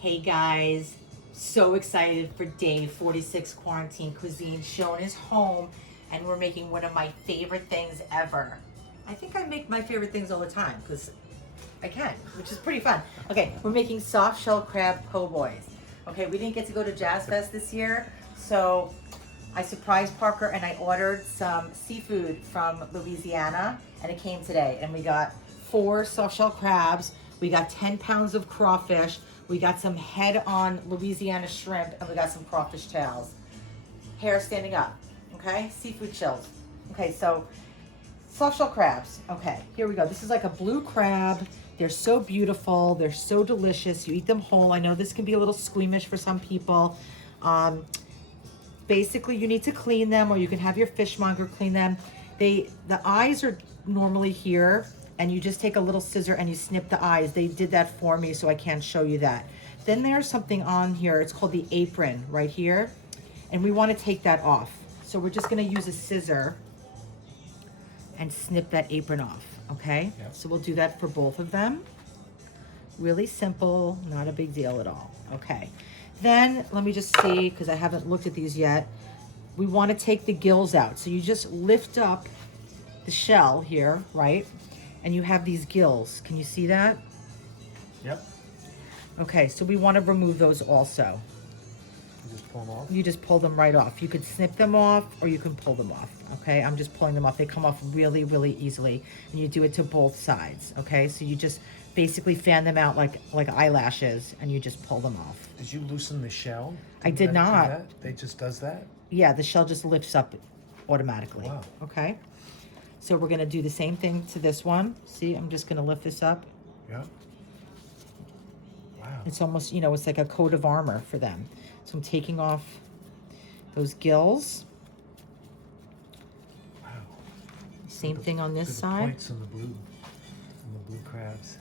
Hey guys, so excited for day 46 quarantine cuisine. Schoen is home and we're making one of my favorite things ever. I think I make my favorite things all the time because I can, which is pretty fun. Okay, we're making soft shell crab po' boys. Okay, we didn't get to go to Jazz Fest this year, so I surprised Parker and I ordered some seafood from Louisiana and it came today. And we got 4 soft shell crabs, we got 10 pounds of crawfish, we got some head on Louisiana shrimp, and we got some crawfish tails. Hair standing up, okay? Seafood chills. Okay, so soft shell crabs. Okay, here we go. This is like a blue crab. They're so beautiful. They're so delicious. You eat them whole. I know this can be a little squeamish for some people. Basically, you need to clean them, or you can have your fishmonger clean them. The eyes are normally here, and you just take a little scissor and you snip the eyes. They did that for me, so I can't show you that. Then there's something on here. It's called the apron right here, and we want to take that off. So we're just going to use a scissor and snip that apron off, okay? Yep. So we'll do that for both of them. Really simple, not a big deal at all. Okay. Then let me just see, because I haven't looked at these yet. We want to take the gills out. So you just lift up the shell here, right? And you have these gills. Can you see that? Yep. Okay, so we want to remove those also. You just pull them off? You just pull them right off. You could snip them off or you can pull them off, okay? I'm just pulling them off. They come off really, really easily. And you do it to both sides, okay? So you just basically fan them out like eyelashes and you just pull them off. Did you loosen the shell? I did not. It just does that? Yeah, the shell just lifts up automatically. Wow. Okay? So we're gonna do the same thing to this one. See, I'm just gonna lift this up. Yeah. Wow. It's almost, you know, it's like a coat of armor for them. So I'm taking off those gills. Wow. Same thing on this Look at side. the points on the blue crabs.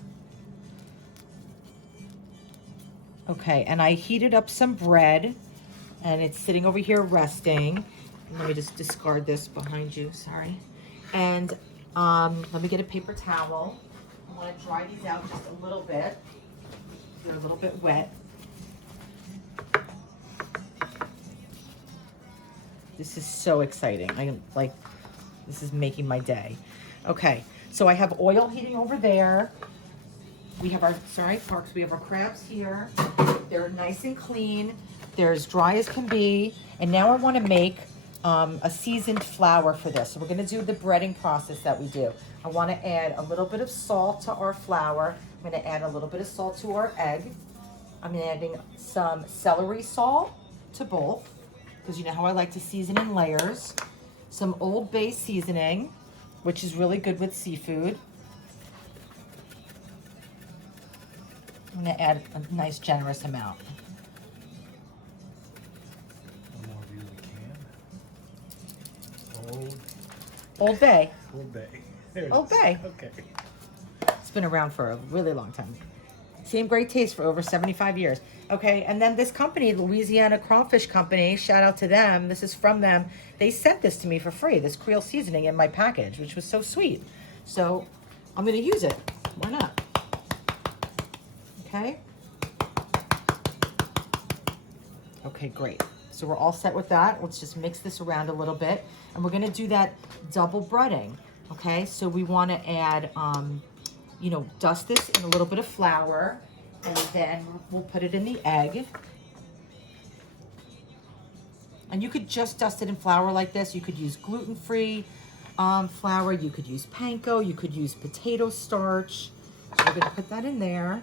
Okay, and I heated up some bread and it's sitting over here resting. Let me just discard this behind you, sorry. And let me get a paper towel. I want to dry these out just a little bit. They're a little bit wet. This is so exciting. This is making my day. Okay, so I have oil heating over there. We have our, Parks, we have our crabs here. They're nice and clean. They're as dry as can be. And now I want to make a seasoned flour for this. So we're going to do the breading process that we do. I want to add a little bit of salt to our flour. I'm going to add a little bit of salt to our egg. I'm adding some celery salt to both, because you know how I like to season in layers. Some Old Bay seasoning, which is really good with seafood. I'm going to add a nice generous amount. One more view we can. Old Bay. Old Bay. There it Old is. Bay. Okay. It's been around for a really long time. Same great taste for over 75 years. Okay, and then this company, Louisiana Crawfish Company, shout out to them. This is from them. They sent this to me for free, this Creole seasoning in my package, which was so sweet. So I'm going to use it. Why not? Okay. Okay, great. So we're all set with that. Let's just mix this around a little bit. And we're going to do that double breading. Okay, so we want to add, you know, dust this in a little bit of flour, and then we'll put it in the egg. And you could just dust it in flour like this. You could use gluten-free flour. You could use panko. You could use potato starch. So we're going to put that in there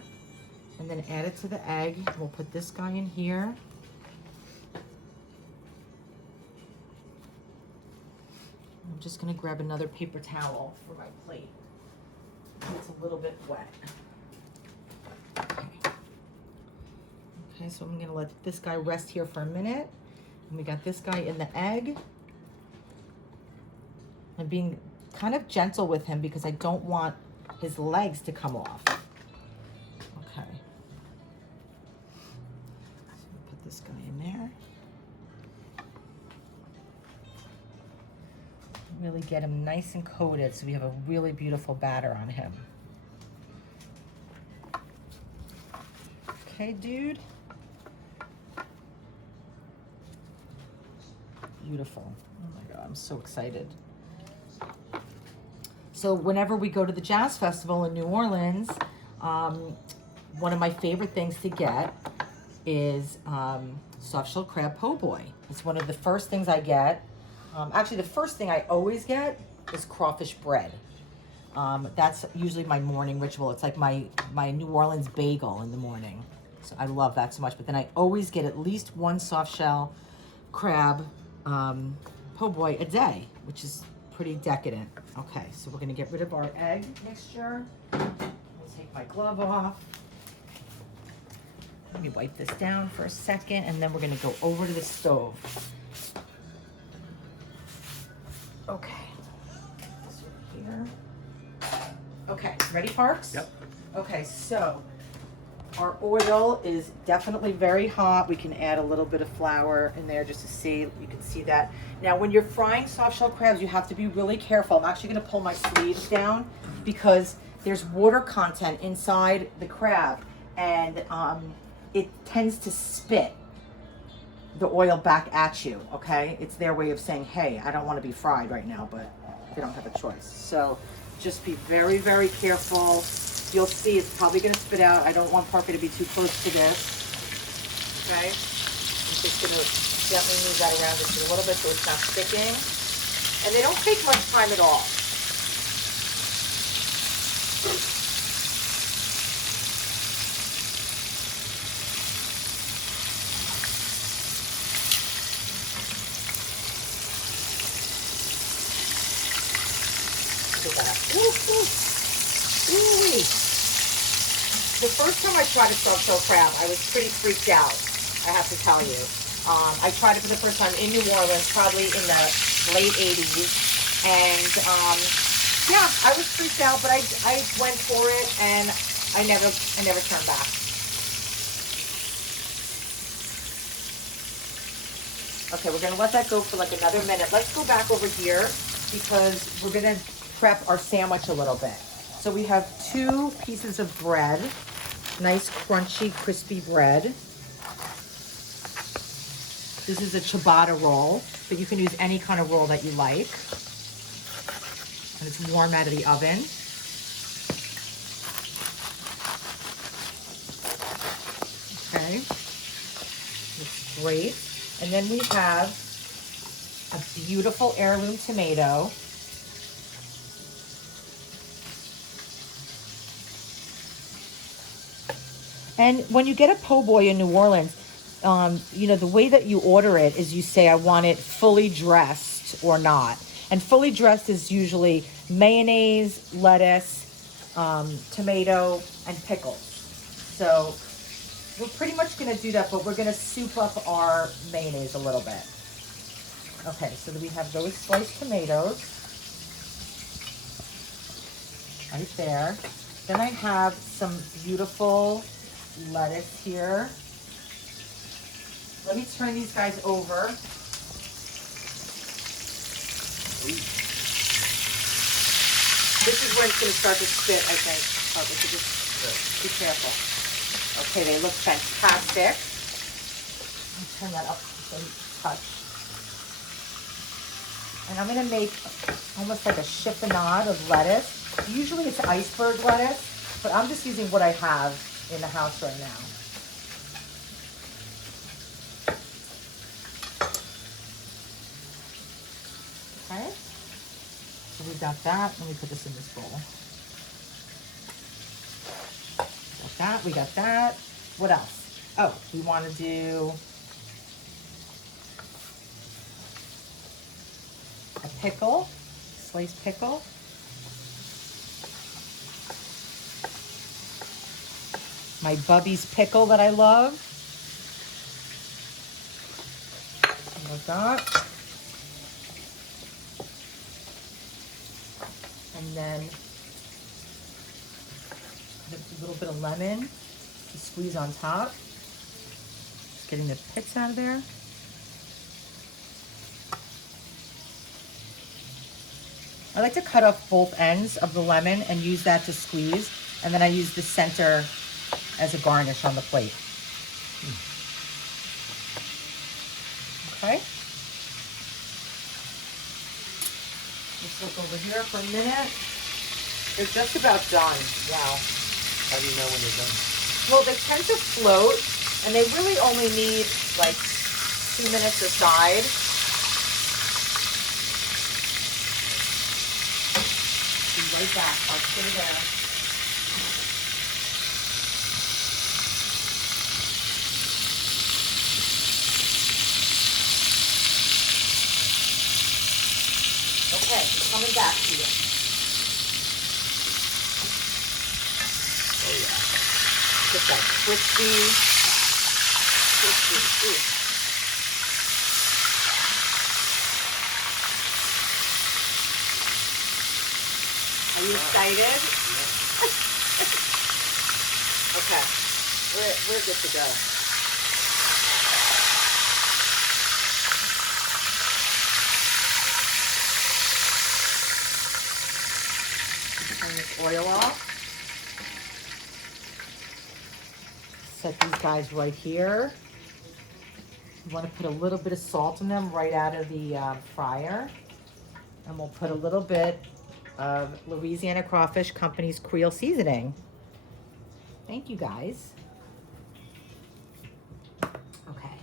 and then add it to the egg. We'll put this guy in here. I'm just going to grab another paper towel for my plate. It's a little bit wet. Okay, so I'm going to let this guy rest here for a minute. And we got this guy in the egg. I'm being kind of gentle with him because I don't want his legs to come off. Okay. So put this guy in there. Really get him nice and coated so we have a really beautiful batter on him. Okay, dude. Beautiful. Oh my God, I'm so excited. So whenever we go to the Jazz Festival in New Orleans, one of my favorite things to get is soft shell crab po' boy. It's one of the first things I get. Actually, the first thing I always get is crawfish bread. That's usually my morning ritual. It's like my New Orleans bagel in the morning. So I love that so much. But then I always get at least one soft shell crab po' boy a day, which is pretty decadent. Okay, so we're gonna get rid of our egg mixture. I'll take my glove off. Let me wipe this down for a second, and then we're gonna go over to the stove. Okay, this over here. Okay, ready, Parks? Yep. Okay, so our oil is definitely very hot. We can add a little bit of flour in there just to see, you can see that. Now, when you're frying soft shell crabs, you have to be really careful. I'm actually gonna pull my sleeves down because there's water content inside the crab, and it tends to spit the oil back at you, okay? It's their way of saying, hey, I don't wanna be fried right now, but they don't have a choice. So just be very, very careful. You'll see it's probably gonna spit out. I don't want Parker to be too close to this, okay? I'm just gonna gently move that around just a little bit so it's not sticking. And they don't take much time at all. Look at that. Ooh, ooh. Ooh-wee. The first time I tried a soft shell crab, I was pretty freaked out, I have to tell you. I tried it for the first time in New Orleans, probably in the late 80s. And yeah, I was freaked out, but I went for it, and I never turned back. Okay, we're gonna let that go for like another minute. Let's go back over here because we're gonna prep our sandwich a little bit. So we have 2 pieces of bread, nice crunchy, crispy bread. This is a ciabatta roll, but you can use any kind of roll that you like. And it's warm out of the oven. Okay, it's great. And then we have a beautiful heirloom tomato. And when you get a po' boy in New Orleans, you know, the way that you order it is you say, I want it fully dressed or not. And fully dressed is usually mayonnaise, lettuce, tomato, and pickles. So we're pretty much gonna do that, but we're gonna soup up our mayonnaise a little bit. Okay, so we have those sliced tomatoes right there. Then I have some beautiful lettuce here. Let me turn these guys over. This is when it's going to start to spit, I think. Oh, we should just be careful. Okay, they look fantastic. I'll turn that up so you touch. And I'm going to make almost like a chiffonade of lettuce. Usually it's iceberg lettuce, but I'm just using what I have in the house right now. Okay, so we've got that. Let me put this in this bowl. Got that, we got that. What else? Oh, we want to do a pickle, sliced pickle. My Bubby's pickle that I love. Like that. And then a little bit of lemon to squeeze on top. Just getting the pits out of there. I like to cut off both ends of the lemon and use that to squeeze. And then I use the center as a garnish on the plate. Okay. Just look over here for a minute. They're just about done now. How do you know when they're done? Well, they tend to float, and they really only need like 2 minutes aside. Be right back. I'll stay there. Okay, I'm coming back to you. Oh yeah. Get that crispy. Ooh. Are you excited? Okay, we're good to go. Turn this oil off. Set these guys right here. You want to put a little bit of salt in them right out of the fryer. And we'll put a little bit of Louisiana Crawfish Company's Creole seasoning. Thank you, guys. Okay.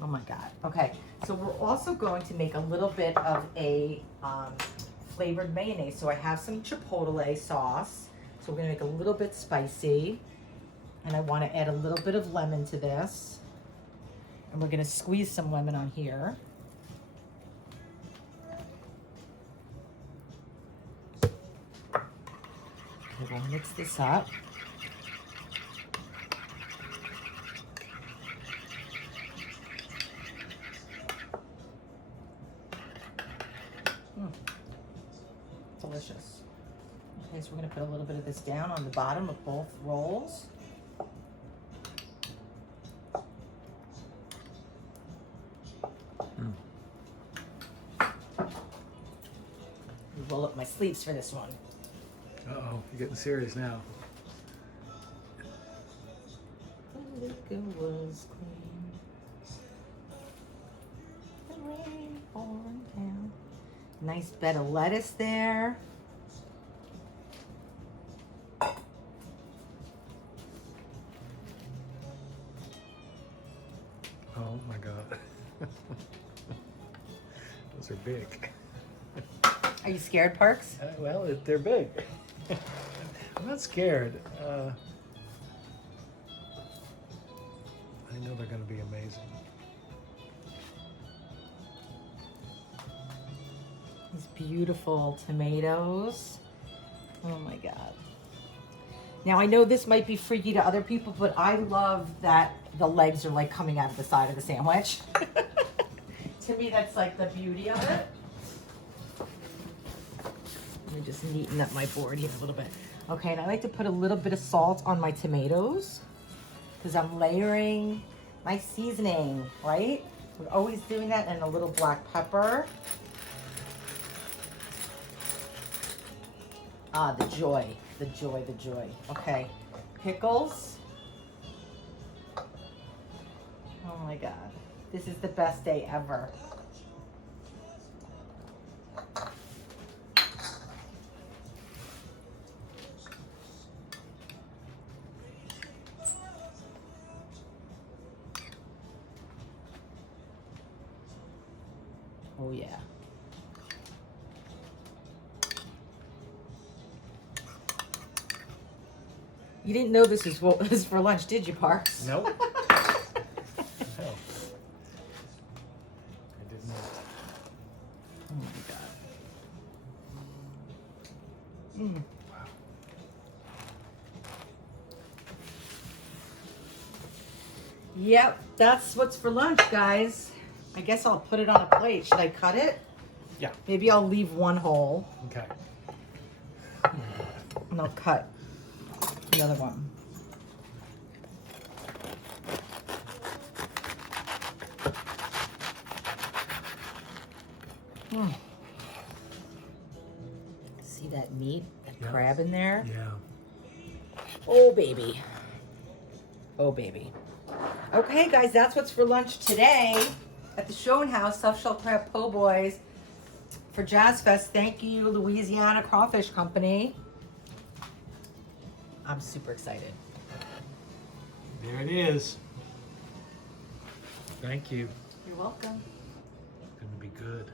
Oh my God. Okay, so we're also going to make a little bit of a flavored mayonnaise. So I have some chipotle sauce. So we're gonna make a little bit spicy. And I wanna add a little bit of lemon to this. And we're gonna squeeze some lemon on here. Okay, we'll mix this up. Delicious. Okay, so we're gonna put a little bit of this down on the bottom of both rolls. Roll up my sleeves for this one. Uh-oh, you're getting serious now. The liquor was clean. The rain pouring down. Nice bed of lettuce there. Oh my God. Those are big. Are you scared, Parks? Well, they're big. I'm not scared. I know they're going to be amazing. These beautiful tomatoes. Oh my God. Now I know this might be freaky to other people, but I love that the legs are like coming out of the side of the sandwich. To me, that's like the beauty of it. Let me just neaten up my board here a little bit. Okay, and I like to put a little bit of salt on my tomatoes because I'm layering my seasoning, right? We're always doing that, and a little black pepper. Ah, the joy, the joy, the joy. Okay, pickles. Oh my God, this is the best day ever. Oh yeah. You didn't know this is what was for lunch, did you, Parks? Nope. No. I did not. Oh my God. Mm. Wow. Yep, that's what's for lunch, guys. I guess I'll put it on a plate. Should I cut it? Yeah. Maybe I'll leave one hole Okay. and I'll cut the other one. Mm. See that meat, that Yeah. crab in there? Yeah. Oh, baby. Oh, baby. Okay, guys, that's what's for lunch today at the Schoen House, Soft Shell Crab Po' Boys for Jazz Fest. Thank you, Louisiana Crawfish Company. I'm super excited. There it is. Thank you. You're welcome. It's gonna be good.